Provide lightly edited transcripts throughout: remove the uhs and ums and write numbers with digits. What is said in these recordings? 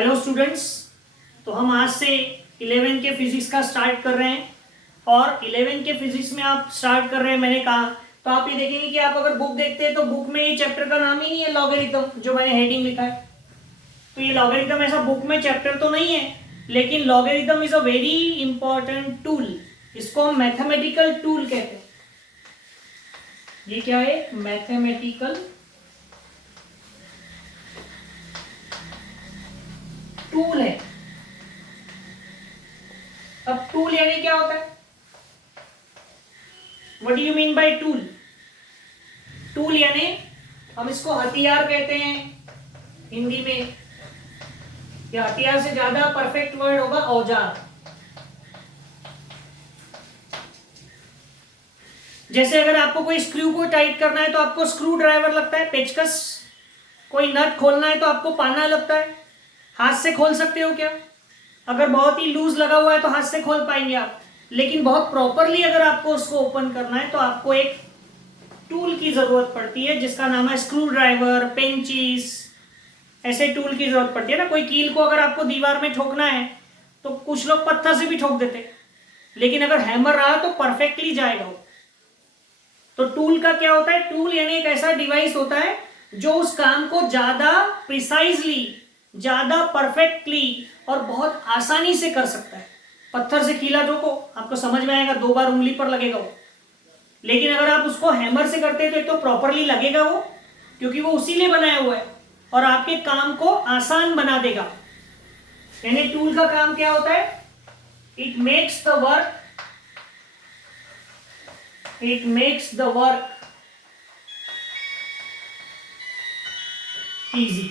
Hello students. तो हम आज से 11 के फिजिक्स का स्टार्ट कर रहे हैं और 11 के फिजिक्स में आप स्टार्ट कर रहे हैं मैंने कहा, तो आप ये देखेंगे कि आप अगर बुक देखते हैं तो बुक में ये चैप्टर का नाम ही नहीं है लॉगरिथम, जो मैंने हेडिंग लिखा है। तो ये लॉगरिथम ऐसा बुक में चैप्टर तो नहीं है, लेकिन logarithm is a very important tool. इसको हम मैथमेटिकल टूल कहते हैं। ये क्या है? मैथमेटिकल टूल है। अब टूल यानी क्या होता है? What do you mean by tool? Tool यानी हम इसको हथियार कहते हैं हिंदी में, या हथियार से ज्यादा परफेक्ट वर्ड होगा औजार। जैसे अगर आपको कोई स्क्रू को टाइट करना है तो आपको स्क्रू ड्राइवर लगता है, पेचकस। कोई नट खोलना है तो आपको पाना लगता है। हाथ से खोल सकते हो क्या? अगर बहुत ही लूज लगा हुआ है तो हाथ से खोल पाएंगे आप, लेकिन बहुत प्रॉपरली अगर आपको उसको ओपन करना है तो आपको एक टूल की जरूरत पड़ती है जिसका नाम है स्क्रू ड्राइवर, पेंचिस। ऐसे टूल की जरूरत पड़ती है ना। कोई कील को अगर आपको दीवार में ठोकना है तो कुछ लोग पत्थर से भी ठोक देते, लेकिन अगर हैमर रहा तो परफेक्टली जाएगा वो। तो टूल का क्या होता है? टूल यानी एक ऐसा डिवाइस होता है जो उस काम को ज्यादा प्रिसाइजली, ज्यादा परफेक्टली और बहुत आसानी से कर सकता है। पत्थर से कीला ठोको, आपको समझ में आएगा, 2 बार उंगली पर लगेगा वो। लेकिन अगर आप उसको हैमर से करते हैं तो एक तो प्रॉपरली लगेगा वो, क्योंकि वो उसी लिए बनाया हुआ है, और आपके काम को आसान बना देगा। यानी टूल का काम क्या होता है? It makes the work easy.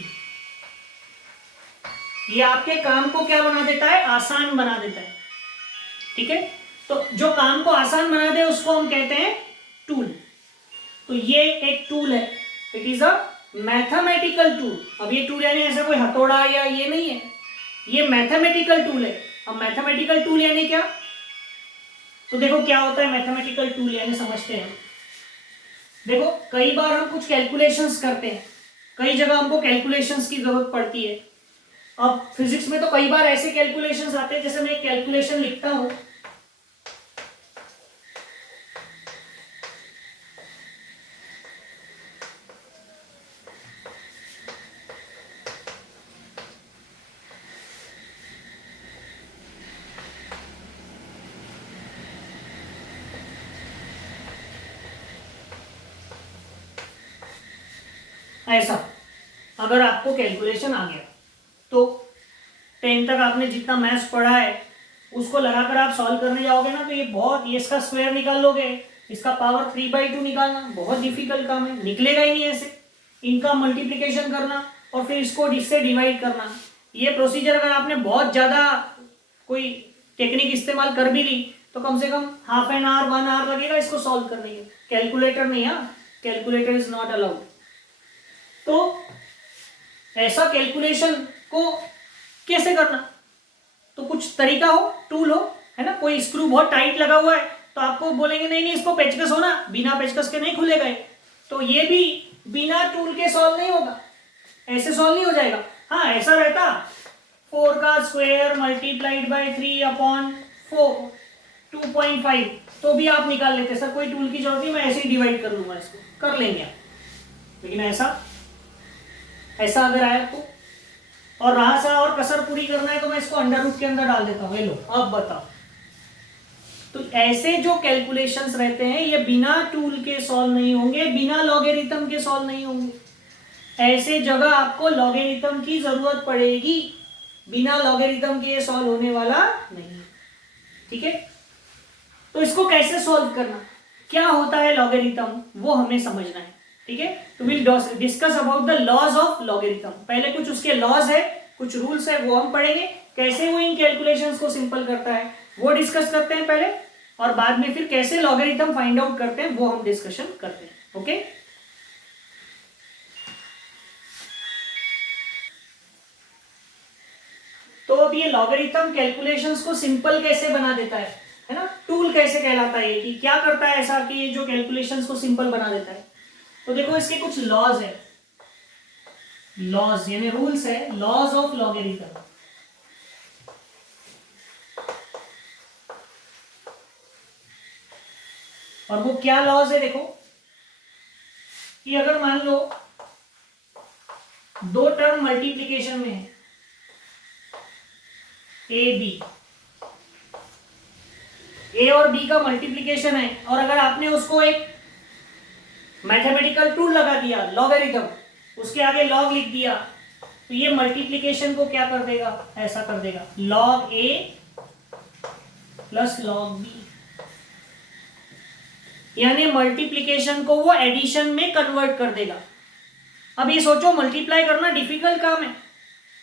ये आपके काम को क्या बना देता है? आसान बना देता है। ठीक है, तो जो काम को आसान बना दे उसको हम कहते हैं टूल। तो ये एक टूल है, it is a mathematical tool. अब ये टूल यानी ऐसा कोई हथौड़ा या ये नहीं है, ये मैथमेटिकल टूल है। अब मैथमेटिकल टूल यानी क्या? तो देखो क्या होता है मैथमेटिकल टूल यानी, समझते हैं। देखो कई बार हम कुछ कैलकुलेशंस करते हैं, कई जगह हमको कैलकुलेशंस की जरूरत पड़ती है। अब फिजिक्स में तो कई बार ऐसे कैलकुलेशंस आते हैं, जैसे मैं एक कैलकुलेशन लिखता हूं, ऐसा। अगर आपको कैलकुलेशन आ गया तो 10 तक आपने जितना मैथ्स पढ़ा है उसको लगाकर आप सॉल्व करने जाओगे ना, तो ये बहुत, ये इसका स्क्वायर निकाल लोगे, इसका पावर 3/2 निकालना बहुत डिफिकल्ट काम है, निकलेगा ही नहीं ऐसे। इनका मल्टीप्लिकेशन करना और फिर इसको इससे डिवाइड करना, ये प्रोसीजर अगर आपने बहुत ज़्यादा कोई टेक्निक इस्तेमाल कर भी ली तो कम से कम हाफ एन आवर 1 आवर लगेगा इसको सॉल्व करने के। कैलकुलेटर नहीं, हाँ, कैलकुलेटर इज नॉट अलाउड। तो ऐसा कैलकुलेशन को कैसे करना? तो कुछ तरीका हो, टूल हो, है ना। कोई स्क्रू बहुत टाइट लगा हुआ है तो आपको बोलेंगे नहीं नहीं इसको पेचकस होना, बिना पेचकस के नहीं खुलेगा ये। तो ये भी बिना टूल के सॉल्व नहीं होगा, ऐसे सॉल्व नहीं हो जाएगा। हाँ, ऐसा रहता 4 का स्क्वायर मल्टीप्लाइड बाय 3/4 2.5, तो भी आप निकाल लेते सर, कोई टूल की जरूरत नहीं, मैं ऐसे ही डिवाइड कर लूंगा, इसको कर लेंगे आप। लेकिन ऐसा अगर आया तो, और रहा सा और कसर पूरी करना है तो मैं इसको अंडर रूट के अंदर डाल देता हूं। लो अब बताओ। तो ऐसे जो कैलकुलेशंस रहते हैं ये बिना टूल के सॉल्व नहीं होंगे, बिना लॉगरिथम के सॉल्व नहीं होंगे। ऐसे जगह आपको लॉगरिथम की जरूरत पड़ेगी, बिना लॉगरिथम के ये सॉल्व होने वाला नहीं। ठीक है, तो इसको कैसे सॉल्व करना, क्या होता है लॉगरिथम, वो हमें समझना है। ठीक है, तो will discuss about the laws of logarithm. पहले कुछ उसके लॉज है, कुछ रूल्स है, वो हम पढ़ेंगे। कैसे वो इन कैलकुलेशंस को सिंपल करता है वो डिस्कस करते हैं पहले, और बाद में फिर कैसे लॉगरिथम फाइंड आउट करते हैं वो हम डिस्कशन करते हैं। ओके, तो अब ये लॉगरिथम कैलकुलेशंस को सिंपल कैसे बना देता है ना, टूल कैसे कहलाता है, कि क्या करता है ऐसा कि जो कैलकुलेशंस को सिंपल बना देता है। तो देखो इसके कुछ लॉज है। लॉज यानी रूल्स है, लॉज ऑफ लॉगरिथम। और वो क्या लॉज है देखो, कि अगर मान लो दो टर्म मल्टीप्लिकेशन में है, ए बी, ए और बी का मल्टीप्लिकेशन है, और अगर आपने उसको एक मैथमेटिकल टूल लगा दिया लॉगरिथम, उसके आगे लॉग लिख दिया, तो ये मल्टीप्लिकेशन को क्या कर देगा, ऐसा कर देगा, लॉग ए प्लस लॉग बी, यानी मल्टीप्लिकेशन को वो एडिशन में कन्वर्ट कर देगा। अब ये सोचो, मल्टीप्लाई करना डिफिकल्ट काम है,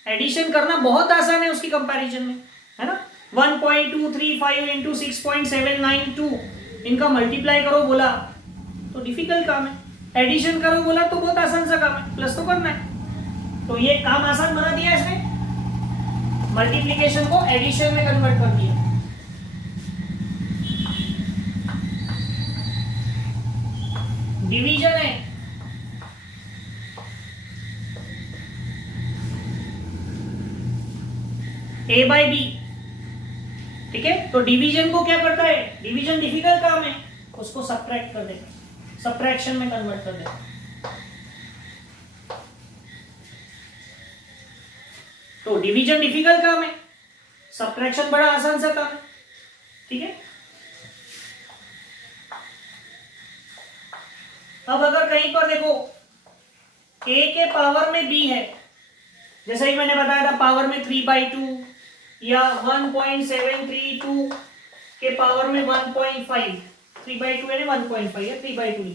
एडिशन करना बहुत आसान है उसकी कंपैरिजन में, है ना। 1.235 इंटू 6.792 इनका मल्टीप्लाई करो बोला तो डिफिकल्ट काम है, एडिशन करो बोला तो बहुत आसान सा काम है, प्लस तो करना है। तो ये काम आसान बना दिया इसने, मल्टीप्लिकेशन को एडिशन में कन्वर्ट कर दिया। डिवीजन है, ए बाई बी, ठीक है। तो डिवीजन को क्या करता है, डिवीजन डिफिकल्ट काम है, उसको सब्ट्रैक्ट कर देगा, सब्ट्रैक्शन में कन्वर्ट कर देगा। तो डिवीजन डिफिकल्ट काम है, सब्ट्रैक्शन बड़ा आसान सा काम है, ठीक है। अब अगर कहीं पर देखो a के पावर में b है, जैसे ही मैंने बताया था पावर में 3/2 या 1.732 के पावर में 1.5, 3/2 यानी 1.5 या 3/2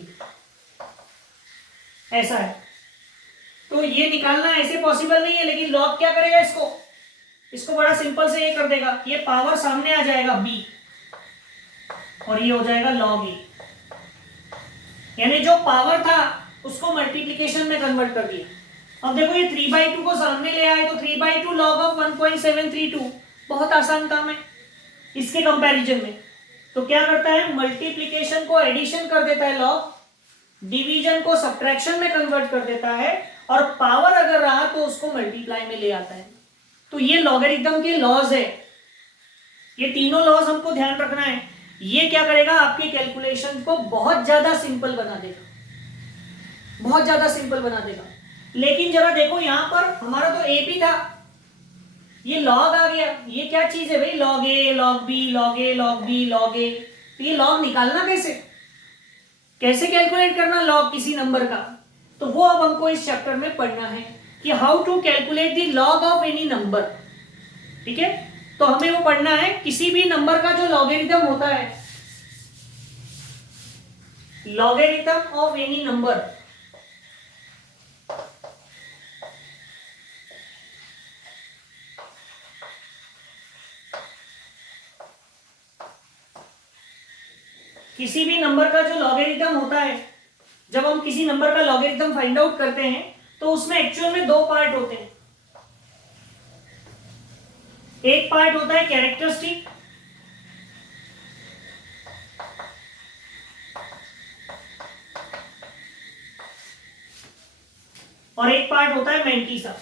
ऐसा है। तो ये निकालना ऐसे पॉसिबल नहीं है, लेकिन लॉग क्या करेगा, इसको बड़ा सिंपल से ये कर देगा, ये पावर सामने आ जाएगा b और ये हो जाएगा लॉग ए, यानी जो पावर था उसको मल्टीप्लिकेशन में कन्वर्ट कर दिया। अब देखो ये 3/2 को सामने ले आए तो 3/2 लॉग ऑफ 1.732, बहुत आसान काम है इसके कंपैरिजन में। तो क्या करता है, मल्टीप्लिकेशन को एडिशन कर देता है लॉग, डिवीजन को सब्ट्रैक्शन में कन्वर्ट कर देता है, और पावर अगर रहा तो उसको मल्टीप्लाई में ले आता है। तो ये लॉगरिथम के लॉज है, ये तीनों लॉज हमको ध्यान रखना है। ये क्या करेगा, आपके कैलकुलेशन को बहुत ज्यादा सिंपल बना देगा, बहुत ज्यादा सिंपल बना देगा। लेकिन जरा देखो यहां पर हमारा तो ए बी था, ये लॉग आ गया, ये क्या चीज है भाई, लॉग ए लॉग बी लॉग ए लॉग बी लॉग ए। तो ये लॉग निकालना कैसे, कैसे कैलकुलेट करना लॉग किसी नंबर का, तो वो अब हमको इस चैप्टर में पढ़ना है कि how to calculate the log of any number, ठीक है। तो हमें वो पढ़ना है, किसी भी नंबर का जो लॉगरिथम होता है, लॉगरिथम ऑफ एनी नंबर, किसी भी नंबर का जो लॉगरिथम होता है, जब हम किसी नंबर का लॉगरिथम फाइंड आउट करते हैं तो उसमें एक्चुअल में दो पार्ट होते हैं। एक पार्ट होता है कैरेक्टरिस्टिक, और एक पार्ट होता है मैंटीसा।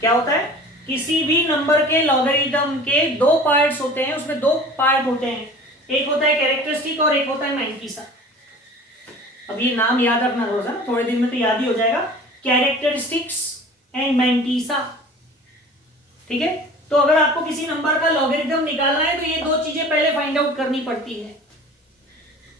क्या होता है, किसी भी नंबर के लॉगरिथम के दो पार्ट्स होते हैं, उसमें दो पार्ट होते हैं, एक होता है कैरेक्टरिस्टिक और एक होता है मैंटीसा। अब ये नाम याद रखना रोज, ना थोड़े दिन में तो याद ही हो जाएगा, कैरेक्टरिस्टिक्स एंड मैंटीसा, ठीक है। तो अगर आपको किसी नंबर का लॉगरिथम निकालना है तो ये दो चीजें पहले फाइंड आउट करनी पड़ती है।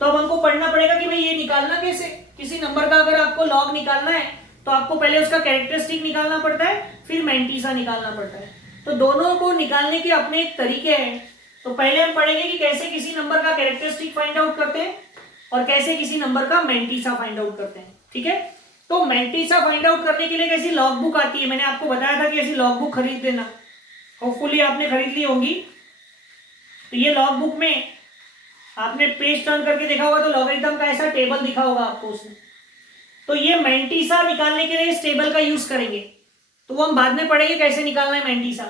तो अब हमको पढ़ना पड़ेगा कि भाई ये निकालना कैसे, किसी नंबर का अगर आपको लॉग निकालना है तो आपको पहले उसका कैरेक्टरिस्टिक निकालना पड़ता है, फिर मैंटीसा निकालना पड़ता है। तो दोनों को निकालने के अपने एक तरीके हैं। तो पहले हम पढ़ेंगे कि कैसे किसी नंबर का कैरेक्टरिस्टिक फाइंड आउट करते हैं और कैसे किसी नंबर का मैंटीसा फाइंड आउट करते हैं, ठीक है। तो मैंटीसा फाइंड आउट करने के लिए कैसी लॉग बुक आती है, मैंने आपको बताया था कि ऐसी लॉग बुक खरीद लेना, होपफुली आपने खरीद ली होंगी। तो ये लॉग बुक में आपने पेज टर्न करके देखा होगा तो लॉगरिथम का ऐसा टेबल दिखा होगा आपको उसमें। तो ये मैंटीसा निकालने के लिए इस टेबल का यूज करेंगे, तो वो हम बाद में पढ़ेंगे कैसे निकालना है मैंटीसा।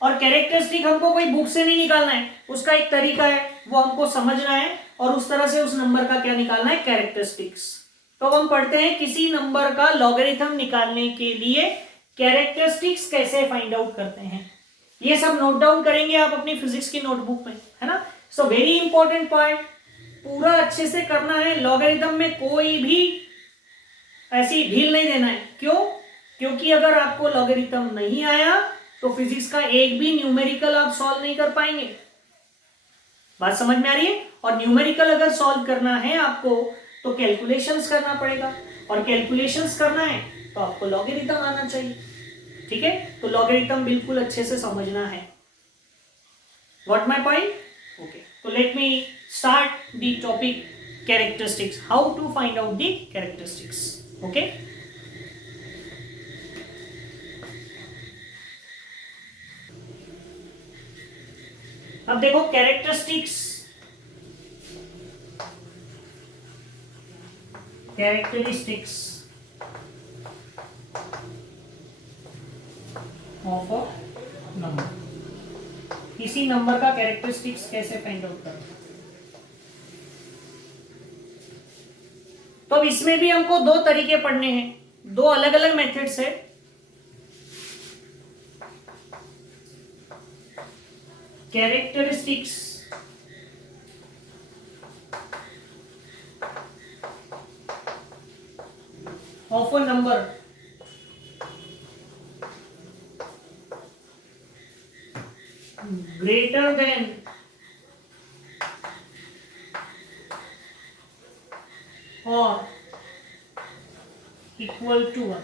और कैरेक्टरिस्टिक हमको कोई बुक से नहीं निकालना है, उसका एक तरीका है, वो हमको समझना है और उस तरह से उस नंबर का क्या निकालना है, कैरेक्टरिस्टिक्स। तो अब हम पढ़ते हैं किसी नंबर का लॉगरिथम निकालने के लिए कैरेक्टरिस्टिक्स कैसे फाइंड आउट करते हैं। ये सब नोट डाउन करेंगे आप अपनी फिजिक्स की नोटबुक में, है ना। सो वेरी इंपॉर्टेंट पार्ट, पूरा अच्छे से करना है। लॉगरिथम में कोई भी ऐसी ढील नहीं देना है। क्यों? क्योंकि अगर आपको लॉगरिथम नहीं आया तो फिजिक्स का एक भी न्यूमेरिकल आप सॉल्व नहीं कर पाएंगे। बात समझ में आ रही है? और न्यूमेरिकल अगर सॉल्व करना है आपको तो कैलकुलेशंस करना पड़ेगा, और कैलकुलेशंस करना है तो आपको लॉगरिथम आना चाहिए। ठीक है, तो लॉगरिथम बिल्कुल अच्छे से समझना है। What my point? ओके, तो let me start the topic characteristics, how to find out the characteristics. Okay, अब देखो कैरेक्टरिस्टिक्स ऑफ अ नंबर, किसी नंबर का कैरेक्टरिस्टिक्स कैसे फाइंड आउट करना। तो अब इसमें भी हमको दो तरीके पढ़ने हैं, दो अलग अलग मेथड्स है। Characteristics of a number greater than or equal to 1।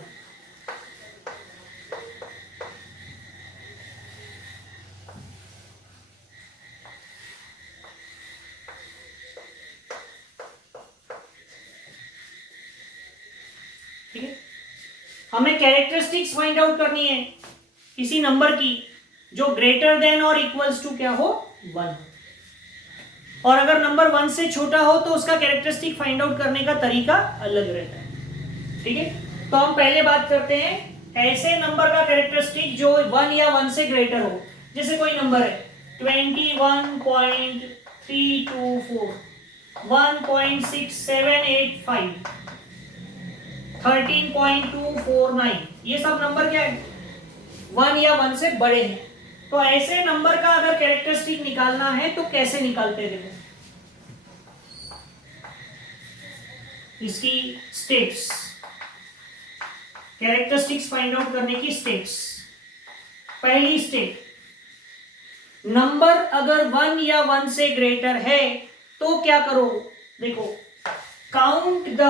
ठीक है, हमें कैरेक्टरिस्टिक्स फाइंड आउट करनी है किसी नंबर की जो ग्रेटर देन और इक्वल्स टू क्या हो, 1। और अगर नंबर 1 से छोटा हो तो उसका कैरेक्टरिस्टिक फाइंड आउट करने का तरीका अलग रहता है। ठीक है, तो हम पहले बात करते हैं ऐसे नंबर का कैरेक्टरिस्टिक जो 1 या 1 से ग्रेटर हो। जैसे कोई नंबर है 21.324, 1.6785, 13.249, ये सब नंबर क्या है, 1 या 1 से बड़े हैं। तो ऐसे नंबर का अगर कैरेक्टरिस्टिक निकालना है तो कैसे निकालते हैं, इसकी स्टेट्स, कैरेक्टरिस्टिक्स फाइंड आउट करने की स्टेट्स। पहली स्टेट, नंबर अगर 1 या 1 से ग्रेटर है तो क्या करो, देखो count the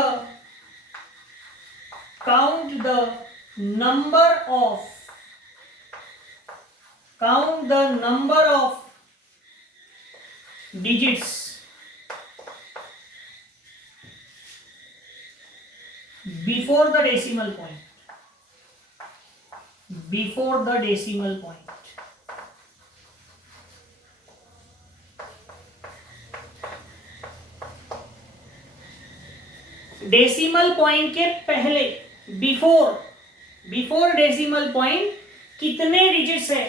number of digits before the decimal point, decimal point के पहले, बिफोर डेसिमल पॉइंट कितने डिजिट्स है,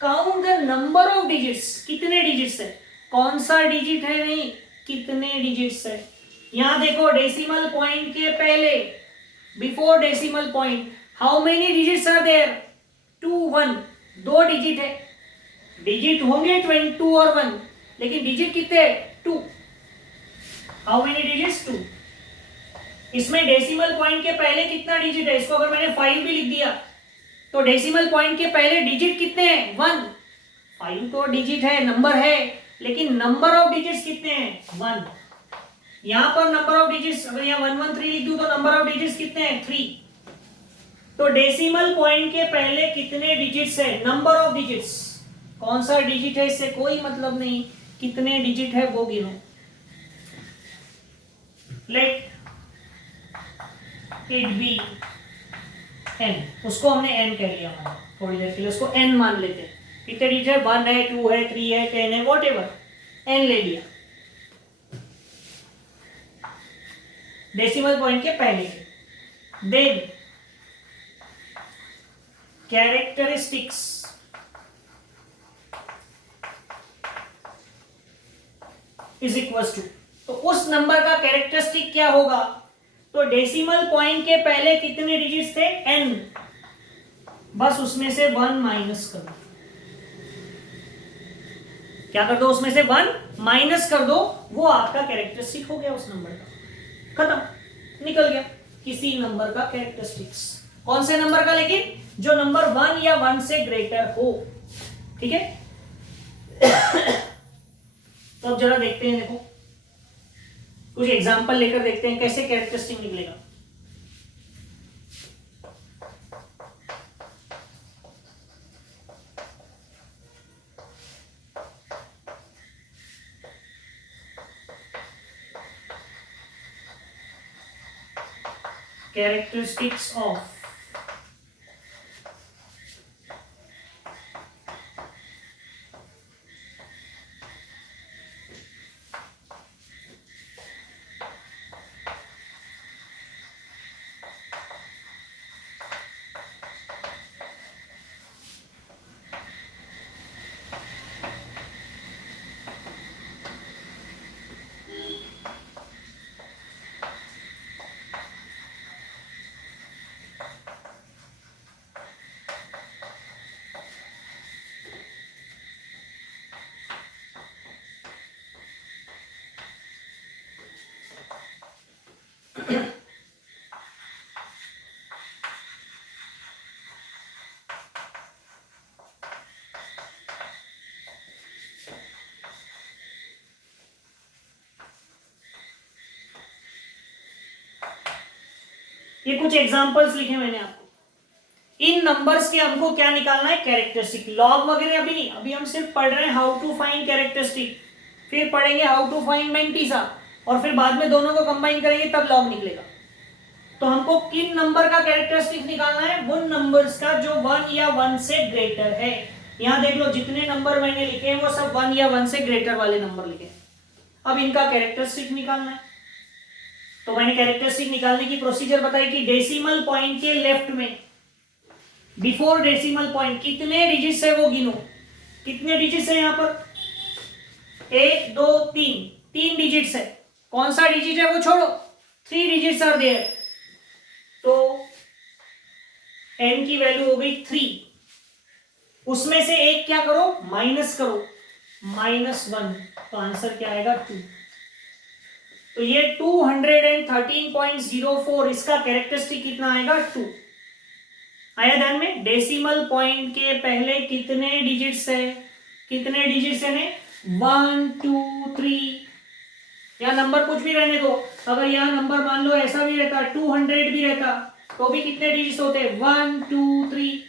count the number of digits, कितने डिजिट्स है, कौन सा डिजिट है नहीं, कितने डिजिट्स है। यहां देखो डेसिमल पॉइंट के पहले, before decimal point, how many digits are there, 2 1, 2 digit है। डिजिट होंगे 2 और 1, लेकिन डिजिट कितने, 2। How many digits, 2। इसमें डेसिमल पॉइंट के पहले कितना डिजिट है, इसको अगर मैंने 5 भी लिख दिया तो डेसिमल पॉइंट के पहले डिजिट कितने हैं, 1। 5 तो डिजिट है, नंबर है, लेकिन नंबर ऑफ डिजिट्स कितने हैं, 1। यहां पर नंबर ऑफ डिजिट्स, अगर यहां 113 लिख दूं तो नंबर ऑफ डिजिट्स कितने हैं, 3। तो डेसिमल पॉइंट के पहले कितने डिजिट्स है, नंबर ऑफ डिजिट्स, कौन सा डिजिट है इससे कोई मतलब नहीं, कितने डिजिट है वो गिनो। लेट इट बी n, उसको हमने n कह लिया, थोड़ी देर के लिए उसको n मान लेते हैं। कितने डिजिट है, 1 है, 2 है, 3 है, 10 है, वॉट एवर, n ले लिया डेसिमल पॉइंट के पहले। Then characteristics is equal to, तो उस नंबर का कैरेक्टरिस्टिक क्या होगा? तो डेसिमल पॉइंट के पहले कितने डिजिट्स थे? n, बस उसमें से 1 माइनस कर दो। क्या कर दो? उसमें से 1 माइनस कर दो, वो आपका कैरेक्टरिस्टिक हो गया उस नंबर का। खत्म, निकल गया किसी नंबर का कैरेक्टरिस्टिक्स। कौन से नंबर का? लेकिन जो नंबर 1 या 1 से ग्रेटर हो। ठीक है, तो अब जरा देखते हैं, देखो कुछ एग्जांपल लेकर देखते हैं कैसे कैरेक्टरिस्टिक निकलेगा। Characteristics of ये कुछ एग्जांपल्स लिखे मैंने आपको। इन नंबर्स के हमको क्या निकालना है? कैरेक्टरिस्टिक। लॉग वगैरह अभी नहीं, अभी हम सिर्फ पढ़ रहे हैं हाउ टू फाइंड कैरेक्टरिस्टिक, फिर पढ़ेंगे हाउ टू फाइंड मैंटीसा, और फिर बाद में दोनों को कंबाइन करेंगे तब लॉग निकलेगा। तो हमको किन नंबर का कैरेक्टरिस्टिक निकालना है? उन नंबर्स का जो 1 या 1 से ग्रेटर है। यहां देख लो, जितने नंबर मैंने लिखे हैं वो सब 1 या 1 से ग्रेटर वाले नंबर लिखे हैं। अब इनका कैरेक्टरिस्टिक निकालना है। तो मैंने कैरेक्टरिस्टिक निकालने की प्रोसीजर बताई कि डेसिमल पॉइंट के लेफ्ट में, बिफोर डेसिमल पॉइंट, कितने डिजिट्स है वो गिनो। कितने डिजिट्स है यहाँ पर? 1 2 3, 3 डिजिट्स है। कौन सा डिजिट है वो छोड़ो, 3 डिजिट्स आर देयर। तो n की वैल्यू हो गई 3, उसमें से एक क्या करो? माइनस करो, -1, तो आंसर क्या आएगा? 2। तो ये 213.04, इसका कैरेक्टरिस्टिक कितना आएगा? 2। आया ध्यान में? डेसिमल पॉइंट के पहले कितने डिजिट्स है? कितने डिजिट्स है? 1 2 3, या नंबर कुछ भी रहने दो। अगर यहाँ नंबर मान लो ऐसा भी रहता, 200 भी रहता, तो भी कितने डिजिट्स होते? 1 2 3,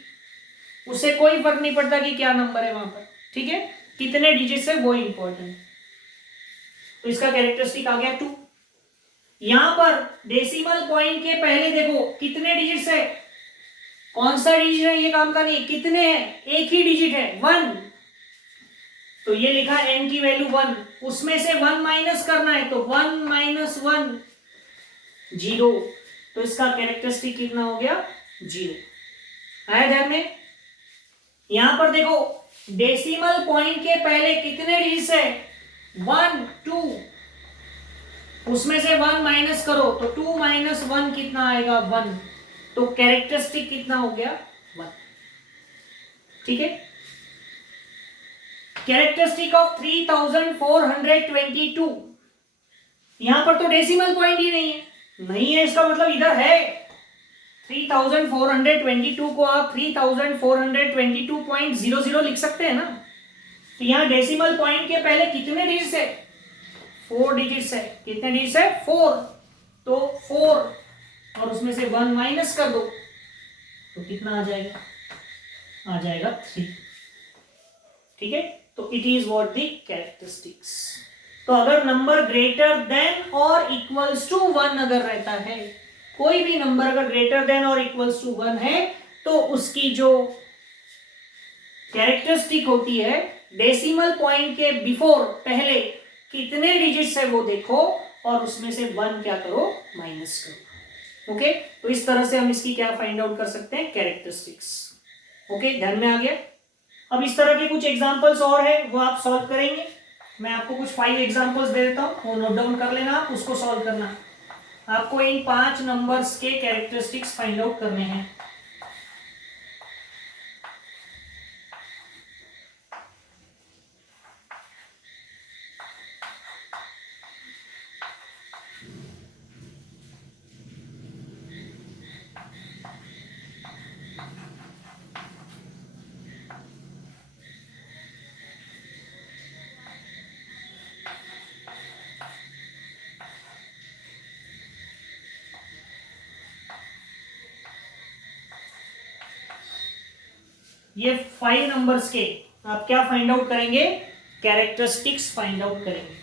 उससे कोई फर्क नहीं पड़ता कि क्या नंबर है वहां पर। ठीक है, कितने डिजिट्स है वो इंपॉर्टेंट। तो इसका कैरेक्टरिस्टिक आ गया 2। यहां पर डेसिमल पॉइंट के पहले देखो कितने डिजिट्स है, कौन सा डिजिट है ये काम का नहीं, कितने हैं? एक ही डिजिट है, 1। तो ये लिखा n की वैल्यू 1, उसमें से 1 माइनस करना है, तो 1 - 1 0। तो इसका कैरेक्टरिस्टिक कितना हो गया? 0। आया ध्यान में? यहां पर देखो डेसिमल पॉइंट के पहले कितने डिजिट्स है? 1 2, उसमें से 1 माइनस करो, तो 2 - 1 कितना आएगा? 1। तो कैरेक्टरिस्टिक कितना हो गया? 1। ठीक है, कैरेक्टरिस्टिक ऑफ 3422, यहां पर तो डेसिमल पॉइंट ही नहीं है। नहीं है इसका मतलब इधर है। 3422 को आप 3422.00 लिख सकते हैं ना। तो यहां डेसिमल पॉइंट के पहले कितने डिजिट्स है? 4 डिजिट्स है। कितने डिजिट्स है? 4। तो 4 और उसमें से 1 माइनस कर दो, तो कितना आ जाएगा? आ जाएगा 3। ठीक है, तो it is what the characteristics. तो अगर नंबर ग्रेटर देन और इक्वल्स टू 1 अगर रहता है, कोई भी नंबर अगर ग्रेटर देन और इक्वल्स टू 1 है, तो उसकी जो कैरेक्टरिस्टिक होती है, डेसिमल पॉइंट के बिफोर, पहले कितने डिजिट्स है वो देखो, और उसमें से 1 क्या करो? माइनस करो। ओके, तो इस तरह से हम इसकी क्या फाइंड आउट कर सकते हैं? कैरेक्टरिस्टिक्स। ओके, ध्यान में आ गया? अब इस तरह के कुछ एग्जांपल्स और है, वो आप सॉल्व करेंगे। मैं आपको कुछ 5 एग्जांपल्स दे देता हूँ, वो नोट डाउन कर लेना, आप उसको सॉल्व करना। आपको इन 5 नंबर्स के कैरेक्टरिस्टिक्स फाइंड आउट करने हैं। ये 5 नंबर्स के आप क्या फाइंड आउट करेंगे, कैरेक्टरिस्टिक्स फाइंड आउट करेंगे।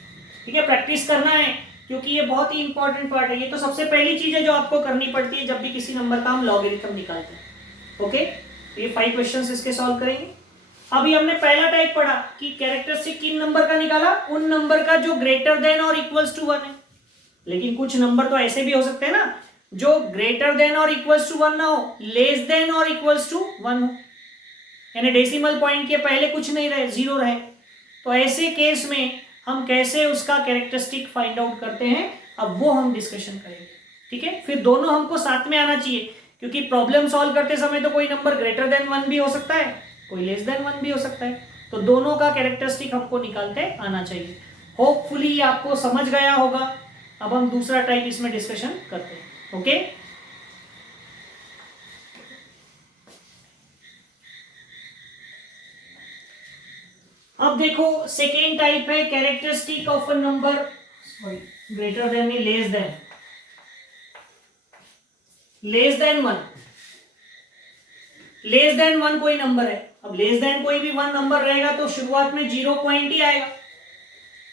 ठीक है, प्रैक्टिस करना है क्योंकि ये बहुत ही इंपॉर्टेंट पार्ट है। ये तो सबसे पहली चीज है जो आपको करनी पड़ती है जब भी किसी नंबर का हम लॉगरिथम निकालते हैं। ओके, तो ये 5 क्वेश्चंस इसके सॉल्व करेंगे। अभी हमने पहला टाइप पढ़ा कि कैरेक्टरिस्टिक किन नंबर का निकाला, उन नंबर का जो ग्रेटर देन और इक्वल्स टू 1 है। लेकिन कुछ नंबर तो ऐसे भी हो सकते हैं ना जो ग्रेटर देन और इक्वल्स टू 1 ना हो, लेस देन और इक्वल्स टू 1 हो, यानी डेसिमल पॉइंट के पहले कुछ नहीं रहे, 0 रहे। तो ऐसे केस में हम कैसे उसका कैरेक्टरिस्टिक फाइंड आउट करते हैं, अब वो हम डिस्कशन करेंगे। ठीक है, फिर दोनों हमको साथ में आना चाहिए क्योंकि प्रॉब्लम सॉल्व करते समय तो कोई नंबर ग्रेटर देन 1 भी हो सकता है, कोई लेस देन 1 भी हो सकता है। तो दोनों का कैरेक्टरिस्टिक हमको निकालते आना चाहिए। होपफुली आपको समझ गया होगा। अब हम दूसरा टाइप इसमें डिस्कशन करते हैं। ओके, अब देखो सेकेंड टाइप है characteristic of a number, sorry greater than नहीं, less than, less than 1। Less than 1 कोई नंबर है, अब लेस देन कोई भी 1 नंबर रहेगा तो शुरुआत में 0 पॉइंट ही आएगा।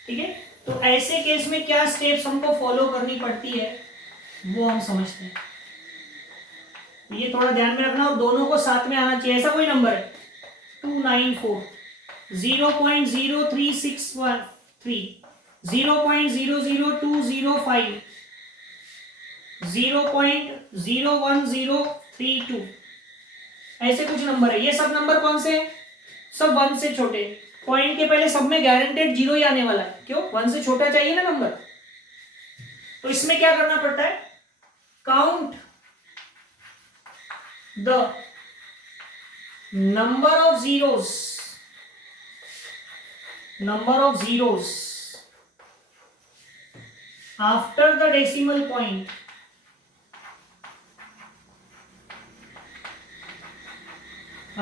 ठीक है, तो ऐसे केस में क्या स्टेप्स हमको फॉलो करनी पड़ती है वो हम समझते हैं। ये थोड़ा ध्यान में रखना और दोनों को साथ में आना चाहिए। ऐसा कोई नंबर है 294, 0.03613, 0.00205, 0.01032, ऐसे कुछ नंबर है। ये सब नंबर कौन से हैं, सब 1 से छोटे। पॉइंट के पहले सब में गारंटेड 0 ही आने वाला है, क्यों, 1 से छोटा चाहिए ना नंबर। तो इसमें क्या करना पड़ता है, count the number of zeros, number of zeros after the decimal point,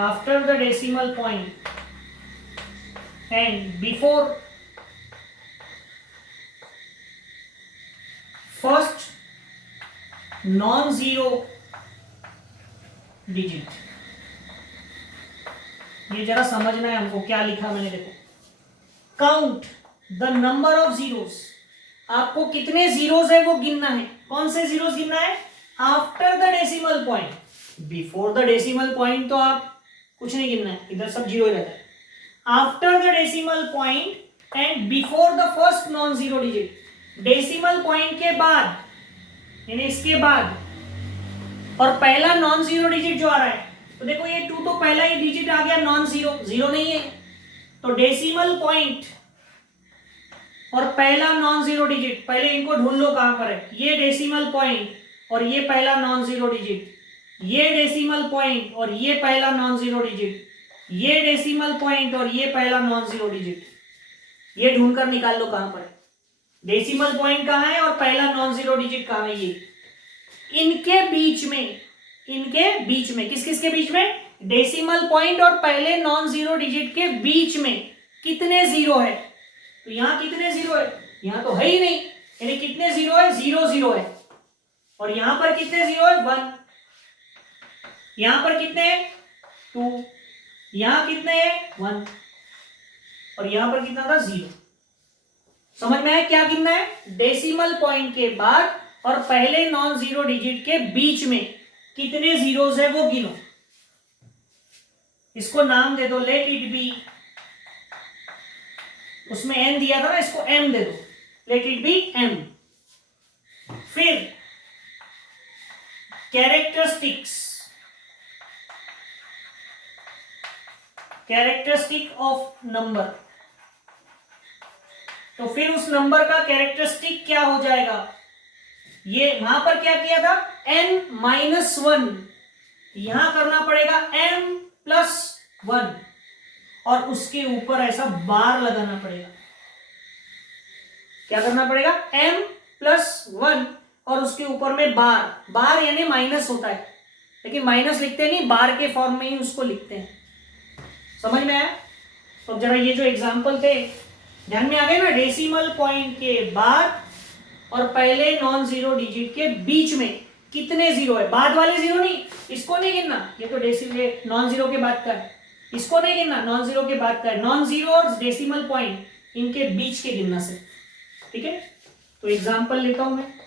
after the decimal point and before first non-zero digit। ये जरा समझना है हमको, क्या लिखा मैंने, देखो count the number of zeros, आपको कितने जीरोस है वो गिनना है। कौन से जीरोस गिनना है, after the decimal point. Before the decimal point तो आप कुछ नहीं गिनना है, इधर सब जीरो ही रहता है। After the decimal point and before the first non zero digit, decimal point के बाद यानी इसके बाद और पहला नॉन जीरो डिजिट जो आ रहा है, तो देखो ये 2 तो पहला ही डिजिट आ गया नॉन जीरो, जीरो नहीं है, तो डेसिमल पॉइंट और पहला नॉन जीरो डिजिट, पहले इनको ढूंढ लो कहां पर है, ये डेसिमल पॉइंट और ये पहला नॉन जीरो डिजिट, ये डेसिमल पॉइंट और ये पहला नॉन जीरो डिजिट, ये डेसिमल पॉइंट और ये पहला नॉन जीरो डिजिट, ये ढूंढकर निकाल लो कहां पर है, डेसिमल पॉइंट कहां है और पहला नॉन जीरो डिजिट कहां है। ये इनके बीच में, इनके बीच में, किस किस के बीच में, डेसिमल पॉइंट और पहले नॉन जीरो डिजिट के बीच में कितने जीरो है, तो यहां कितने जीरो है, यहां तो है ही नहीं, यानी कितने जीरो है, 0 0 है, और यहां पर कितने जीरो है, 1, यहां पर कितने हैं 2, यहां कितने हैं 1, और यहां पर कितना था 0। समझ में है क्या गिनना है, डेसिमल पॉइंट के बाद और पहले नॉन जीरो डिजिट के बीच में कितने जीरोस है वो गिनो। इसको नाम दे दो, लेट इट बी, उसमें n दिया था ना, इसको m दे दो, लेट इट बी m। फिर कैरेक्टरिस्टिक्स, कैरेक्टरिस्टिक ऑफ नंबर, तो फिर उस नंबर का कैरेक्टरिस्टिक क्या हो जाएगा, ये वहां पर क्या किया था n-1, यहां करना पड़ेगा m+1 और उसके ऊपर ऐसा बार लगाना पड़ेगा। क्या करना पड़ेगा m+1 और उसके ऊपर में बार यानी माइनस होता है, लेकिन माइनस लिखते नहीं, बार के फॉर्म में ही उसको लिखते हैं। समझ में आया? तो जरा ये जो एग्जांपल थे ध्यान में आ गए ना, डेसिमल पॉइंट के बाद और पहले नॉन जीरो डिजिट के बीच में कितने जीरो है, बाद वाले जीरो नहीं, इसको नहीं गिनना, ये तो डेसिमल नॉन जीरो के बाद का है, इसको नहीं गिनना, नॉन जीरो के बाद का है, नॉन जीरो और डेसिमल पॉइंट इनके बीच के गिनना से। ठीक है, तो एग्जांपल लेता हूं मैं।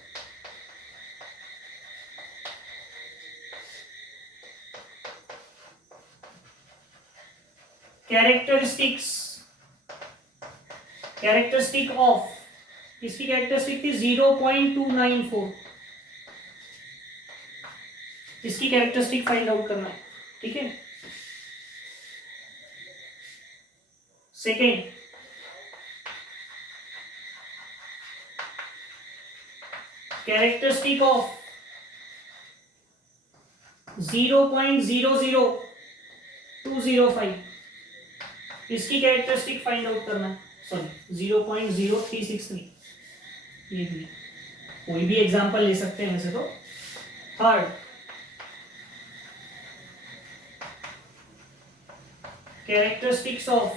कैरेक्टरिस्टिक ऑफ, इसकी कैरेक्टरिस्टिक थी 0.294, इसकी कैरेक्टरिस्टिक फाइंड आउट करना है। ठीक है, सेकेंड कैरेक्टरिस्टिक ऑफ 0.00205, इसकी कैरेक्टरिस्टिक फाइंड आउट करना है, सॉरी 0.0363, ये भी कोई भी एग्जांपल ले सकते हैं वैसे तो। थर्ड कैरेक्टरिस्टिक्स ऑफ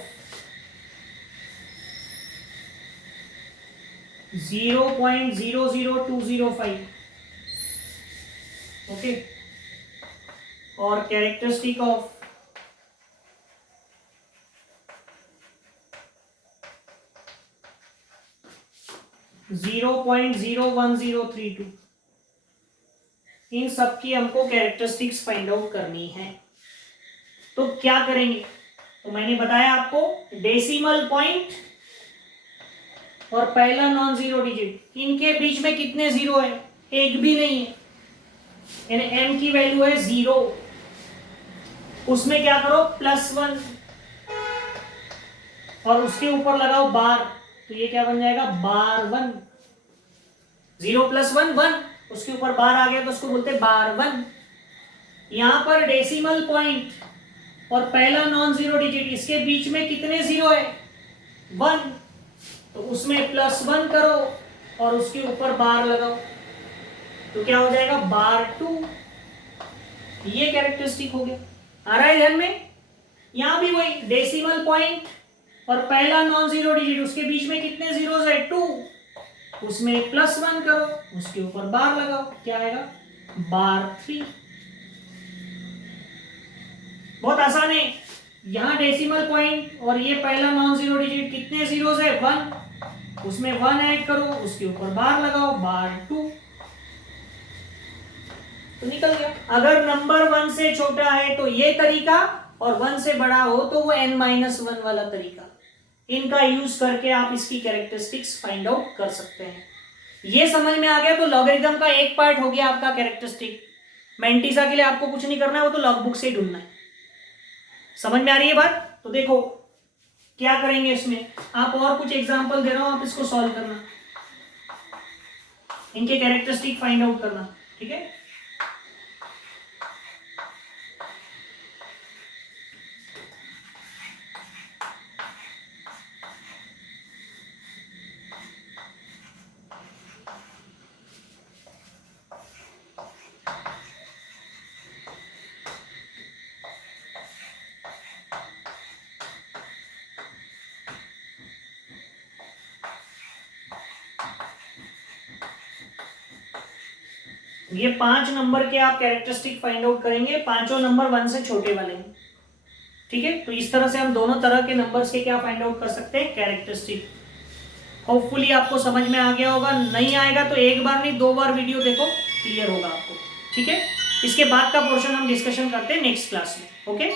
0.00205, ओके, और कैरेक्टरिस्टिक ऑफ 0.01032, इन सब की हमको कैरेक्टरिस्टिक्स फाइंड आउट करनी है। तो क्या करेंगे, तो मैंने बताया आपको डेसिमल पॉइंट और पहला नॉन जीरो डिजिट, इनके बीच में कितने जीरो है, एक भी नहीं है, यानी m की वैल्यू है 0, उसमें क्या करो +1 और उसके ऊपर लगाओ बार, तो ये क्या बन जाएगा बार1, 0 + 1 1, उसके ऊपर बार आ गया तो उसको बोलते बार1। यहां पर डेसिमल पॉइंट और पहला नॉन जीरो डिजिट, इसके बीच में कितने जीरो है 1, तो उसमें +1 करो और उसके ऊपर बार लगाओ, तो क्या हो जाएगा बार2। ये कैरेक्टरिस्टिक हो गया, आ रहा है ध्यान में? यहां भी वही डेसिमल पॉइंट और पहला नॉन जीरो डिजिट, उसके बीच में कितने जीरोस है 2, उसमें +1 करो, उसके ऊपर बार लगाओ, क्या आएगा बार3। बहुत आसान है। यहां डेसिमल पॉइंट और ये पहला नॉन जीरो डिजिट, कितने जीरोस है 1, उसमें 1 ऐड करो, उसके ऊपर बार लगाओ, बार2, तो निकल गया। अगर नंबर 1 से छोटा है तो ये तरीका, और 1 से बड़ा हो तो वो n-1 वाला तरीका, इनका यूज करके आप इसकी कैरेक्टरिस्टिक्स फाइंड आउट कर सकते हैं। ये समझ में आ गया तो लॉगरिथम का एक पार्ट हो गया आपका कैरेक्टरिस्टिक। मैंटिसा के लिए आपको कुछ नहीं करना है, वो तो लॉगबुक से ही ढूंढना है। समझ में आ रही है बात? तो देखो क्या करेंगे इसमें, आप और कुछ एग्जांपल दे रहा हूं, आप इसको सॉल्व करना, इनके कैरेक्टरिस्टिक फाइंड आउट करना। ठीक है, ये 5 नंबर के आप कैरेक्टरिस्टिक फाइंड आउट करेंगे, पांचों नंबर 1 से छोटे वाले हैं। ठीक है, तो इस तरह से हम दोनों तरह के नंबर्स के क्या फाइंड आउट कर सकते हैं कैरेक्टरिस्टिक। होपफुली आपको समझ में आ गया होगा, नहीं आएगा तो एक बार नहीं 2 बार वीडियो देखो, क्लियर होगा आपको। ठीक है, इसके बाद का पोर्शन हम डिस्कशन करते हैं नेक्स्ट क्लास में। ओके।